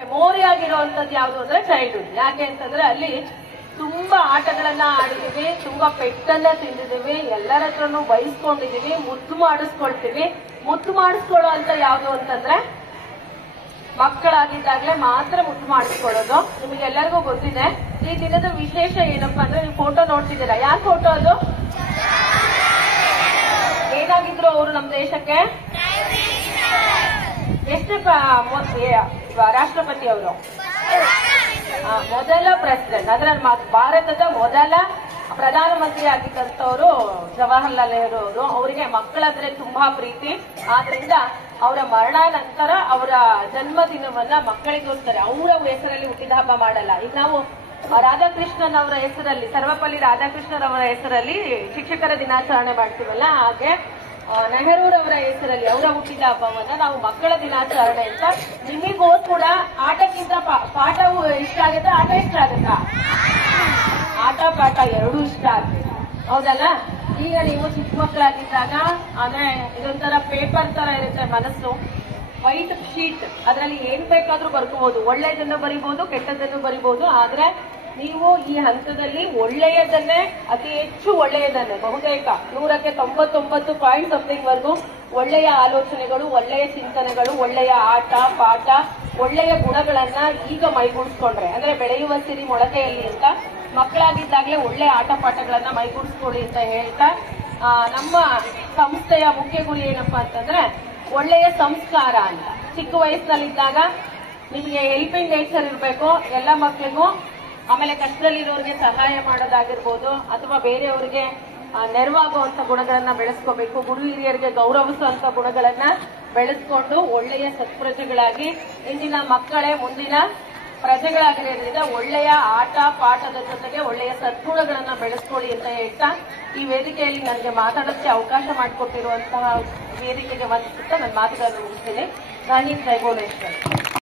Memory ಆಗಿರುವಂತದ್ದು ಯಾವುದು ಅಂದ್ರೆ ಚೈಲ್ಡ್ಹುಡ್. ಯಾಕೆ ಅಂತಂದ್ರೆ ಅಲ್ಲಿ ತುಂಬಾ ಆಟಗಳನ್ನ ಆಡಿದೀವಿ, ತುಂಬಾ ಪೆಟ್ಟನ್ನ ತಿಂದಿದೀವಿ, ಎಲ್ಲರ ಹತ್ರನು ಬಯಸ್ಕೊಂಡಿದೀವಿ, ಮುದ್ದು ಮಾಡಿಸ್ಕೊಳ್ತೀವಿ. ಮುದ್ದು ಮಾಡಿಸ್ಕೊಳ್ಳೋ ಅಂತ ಯಾವುದು ಅಂತಂದ್ರೆ ಮಕ್ಕಳಾಗಿದ್ದಾಗ್ಲೇ ಮಾತ್ರ ಮುದ್ದು ಮಾಡಿಸ್ಕೊಳ್ಳೋದು. ನಿಮಗೆಲ್ಲರಿಗೂ ಗೊತ್ತಿದೆ. ಈ ದಿನದ ವಿಶೇಷ ಏನಪ್ಪಾ ಅಂದ್ರೆ ನೀವು ಫೋಟೋ ನೋಡ್ತಿದ್ದೀರಾ. ಯಾರ್ ಫೋಟೋ ಅದು? ಏನಾಗಿದ್ರು ಅವರು ನಮ್ಮ ದೇಶಕ್ಕೆ ಎಷ್ಟು ರಾಷ್ಟ್ರಪತಿ ಅವರು? ಮೊದಲ ಪ್ರೆಸಿಡೆಂಟ್ ಅಂದ್ರೆ ಭಾರತದ ಮೊದಲ ಪ್ರಧಾನಮಂತ್ರಿ ಆಗಿದ್ದಂಥವ್ರು ಜವಾಹರ್ಲಾಲ್ ನೆಹರು ಅವರು. ಅವರಿಗೆ ಮಕ್ಕಳಂದ್ರೆ ತುಂಬಾ ಪ್ರೀತಿ. ಆದ್ರಿಂದ ಅವರ ಮರಣ ನಂತರ ಅವರ ಜನ್ಮದಿನವನ್ನ ಮಕ್ಕಳಿಗೋಸ್ಕರ ಅವರ ಹೆಸರಲ್ಲಿ ಹುಟ್ಟಿದ ಹಬ್ಬ ಮಾಡಲ್ಲ. ಈಗ ನಾವು ರಾಧಾಕೃಷ್ಣನ್ ಅವರ ಹೆಸರಲ್ಲಿ, ಸರ್ವಪಲ್ಲಿ ರಾಧಾಕೃಷ್ಣನ್ ಅವರ ಹೆಸರಲ್ಲಿ ಶಿಕ್ಷಕರ ದಿನಾಚರಣೆ ಮಾಡ್ತೀವಲ್ಲ, ಹಾಗೆ ನೆಹರೂರವರ ಹೆಸರಲ್ಲಿ ಅವರ ಹುಟ್ಟಿದ ಹಬ್ಬವನ್ನ ನಾವು ಮಕ್ಕಳ ದಿನಾಚರಣೆ ಅಂತ. ನಿಮಗೂ ಕೂಡ ಆಟಕ್ಕಿಂತ ಪಾಠವು ಇಷ್ಟ ಆಗುತ್ತೆ, ಆಟ ಇಷ್ಟ ಆಗುತ್ತಾ? ಆಟ ಪಾಠ ಎರಡೂ ಇಷ್ಟ ಆಗುತ್ತೆ, ಹೌದಲ್ಲ? ಈಗ ನೀವು ಚಿಕ್ಕ ಮಕ್ಕಳಾಗಿದ್ದಾಗ ಅಂದ್ರೆ ಇದೊಂಥರ ಪೇಪರ್ ತರ ಇರುತ್ತೆ ಮನಸ್ಸು, ವೈಟ್ ಶೀಟ್, ಅದರಲ್ಲಿ ಏನ್ ಬೇಕಾದ್ರೂ ಬರ್ಕೋಬಹುದು. ಒಳ್ಳೆಯದನ್ನು ಬರಿಬಹುದು, ಕೆಟ್ಟದನ್ನು ಬರಿಬಹುದು. ಆದ್ರೆ ನೀವು ಈ ಹಂತದಲ್ಲಿ ಒಳ್ಳೆಯದನ್ನೇ, ಅತಿ ಹೆಚ್ಚು ಒಳ್ಳೆಯದನ್ನೇ, ಬಹುತೇಕ 100ಕ್ಕೆ 99% ವರೆಗೂ ಒಳ್ಳೆಯ ಆಲೋಚನೆಗಳು, ಒಳ್ಳೆಯ ಚಿಂತನೆಗಳು, ಒಳ್ಳೆಯ ಆಟ ಪಾಠ, ಒಳ್ಳೆಯ ಗುಣಗಳನ್ನ ಈಗ ಮೈಗೂಡಿಸ್ಕೊಂಡ್ರೆ ಅಂದ್ರೆ ಬೆಳೆಯುವ ಸಿರಿ ಮೊಳಕೆಯಲ್ಲಿ ಅಂತ ಮಕ್ಕಳಾಗಿದ್ದಾಗಲೇ ಒಳ್ಳೆ ಆಟ ಪಾಠಗಳನ್ನ ಮೈಗೂಡಿಸ್ಕೊಳ್ಳಿ ಅಂತ ಹೇಳ್ತಾ, ನಮ್ಮ ಸಂಸ್ಥೆಯ ಮುಖ್ಯ ಗುರಿ ಏನಪ್ಪಾ ಅಂತಂದ್ರೆ ಒಳ್ಳೆಯ ಸಂಸ್ಕಾರ ಅಂತ. ಚಿಕ್ಕ ವಯಸ್ಸಿನಲ್ಲಿದ್ದಾಗ ನಿಮಗೆ ಹೆಲ್ಪಿಂಗ್ ನೇಚರ್ ಇರಬೇಕು ಎಲ್ಲ ಮಕ್ಕಳಿಗೂ. ಆಮೇಲೆ ಕಷ್ಟದಲ್ಲಿರೋರಿಗೆ ಸಹಾಯ ಮಾಡೋದಾಗಿರ್ಬೋದು, ಅಥವಾ ಬೇರೆಯವರಿಗೆ ನೆರವಾಗುವಂತ ಗುಣಗಳನ್ನ ಬೆಳೆಸ್ಕೋಬೇಕು. ಗುರು ಹಿರಿಯರಿಗೆ ಗೌರವಿಸುವಂತ ಗುಣಗಳನ್ನ ಬೆಳೆಸ್ಕೊಂಡು ಒಳ್ಳೆಯ ಸತ್ಪ್ರಜೆಗಳಾಗಿ ಇಂದಿನ ಮಕ್ಕಳೇ ಮುಂದಿನ ಪ್ರಜೆಗಳಾಗಿರೋದ್ರಿಂದ ಒಳ್ಳೆಯ ಆಟ ಪಾಠದ ಜೊತೆಗೆ ಒಳ್ಳೆಯ ಸದ್ಗುಣಗಳನ್ನ ಬೆಳೆಸ್ಕೊಳ್ಳಿ ಅಂತ ಹೇಳ್ತಾ, ಈ ವೇದಿಕೆಯಲ್ಲಿ ನನಗೆ ಮಾತಾಡೋಕ್ಕೆ ಅವಕಾಶ ಮಾಡಿಕೊಟ್ಟಿರುವಂತಹ ವೇದಿಕೆಗೆ ವಂದಿಸುತ್ತಾ ನನ್ನ ಮಾತುಗಳನ್ನು ಮುಗಿಸ್ತೇನೆ. ನಾನು ಜೈ ಭುವನೇಶ್ವರ್.